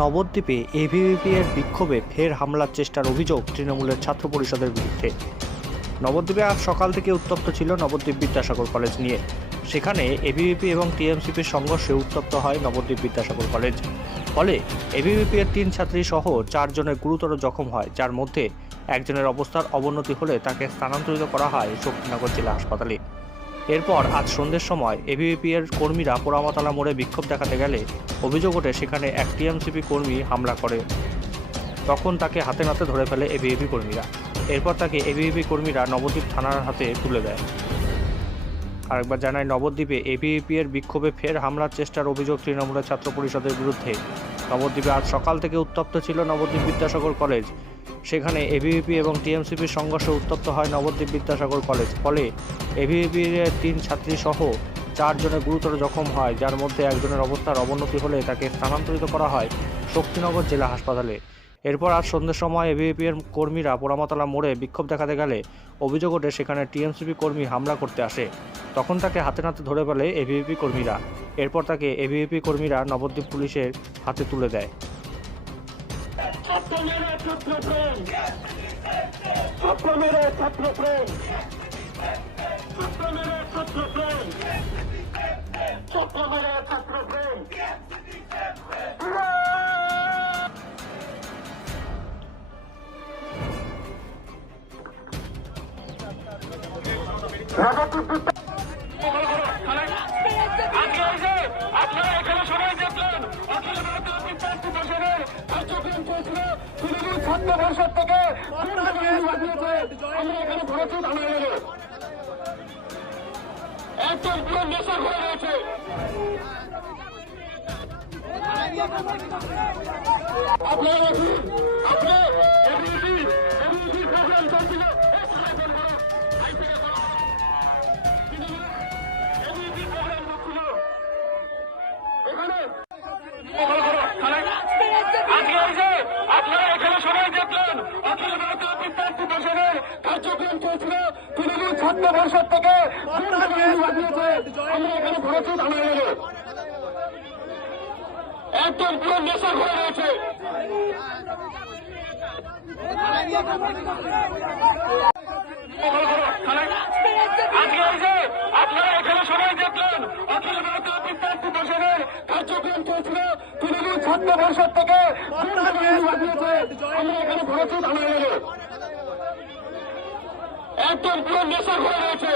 নবদ্বীপে এবিভিপি এর বিক্ষোভে ফের হামলার চেষ্টার অভিযোগ তৃণমূলের ছাত্র পরিষদের বিরুদ্ধে। নবদ্বীপে আজ সকাল থেকে উত্তপ্ত ছিল নবদ্বীপ বিদ্যাসাগর কলেজ নিয়ে। সেখানে এবিভিপি এবং টিএমসিপির সংঘর্ষে উত্তপ্ত হয় নবদ্বীপ বিদ্যাসাগর কলেজ। ফলে এবিভিপি এর 3 ছাত্রী সহ 4 জনের গুরুতর জখম হয়, যার মধ্যে একজনের অবস্থার অবনতি হলে তাকে স্থানান্তরিত করা হয় শক্তিনগর জেলা হাসপাতালে। এরপর আজ সন্ধ্যের সময় এবিভিপি এর কর্মীরা পোড়ামাতলা মোড়ে বিক্ষোভ দেখাতে গেলে অভিযোগ ওঠে সেখানে এক টিএমসিপি কর্মী হামলা করে। তখন তাকে হাতে নাতে ধরে ফেলে এবিভিপি কর্মীরা। এরপর তাকে এবিভিপি কর্মীরা নবদ্বীপ থানার হাতে তুলে দেয়। আরেকবার জানায়, নবদ্বীপে এবিভিপি এর বিক্ষোভে ফের হামলার চেষ্টার অভিযোগ তৃণমূলের ছাত্র পরিষদের বিরুদ্ধে। নবদ্বীপে আজ সকাল থেকে উত্তপ্ত ছিল নবদ্বীপ বিদ্যাসাগর কলেজ। সেখানে এবিভিপি এবং টিএমসিপির সংঘর্ষে উত্তপ্ত হয় নবদ্বীপ বিদ্যাসাগর কলেজ। ফলে এবিভিপির 3 ছাত্রী সহ 4 জনের গুরুতর জখম হয়, যার মধ্যে একজনের অবস্থার অবনতি হলে তাকে স্থানান্তরিত করা হয় শক্তিনগর জেলা হাসপাতালে। এরপর আজ সন্ধ্যের সময় এবিভিপি এর কর্মীরা পোড়ামাতলা মোড়ে বিক্ষোভ দেখাতে গেলে অভিযোগ ওঠে সেখানে টিএমসিপি কর্মী হামলা করতে আসে। তখন তাকে হাতে নাতে ধরে ফেলে এবিভিপি কর্মীরা। এরপর তাকে এবিভিপি কর্মীরা নবদ্বীপ পুলিশের হাতে তুলে দেয়। ছাত্র পরিষদ থেকে আমরা এখানে ধরেছি থানায় একদম পুরো নেশা হয়ে রয়েছে। আপনারা প্রোগ্রাম চলছিল, এখানে আপনারা এখানে সবাই দেখলেন অখিল ভারতীয় বিদ্যার্থী পরিষদের কার্যক্রম চলছিল। তৃণমূল ছাত্র পরিষদ থেকে আমরা এখানে ধরেছি থানায় একদম পুরো নেশা হয়ে রয়েছে। আপনারা এখানে সবাই দেখলেন অখিল ভারতীয় বিদ্যার্থী পরিষদের কার্যক্রম চলছিল। তৃণমূল ছাত্র পরিষদ থেকে আমরা এখানে ধরেছি থানায় একদম পুরো নেশা হয়ে রয়েছে।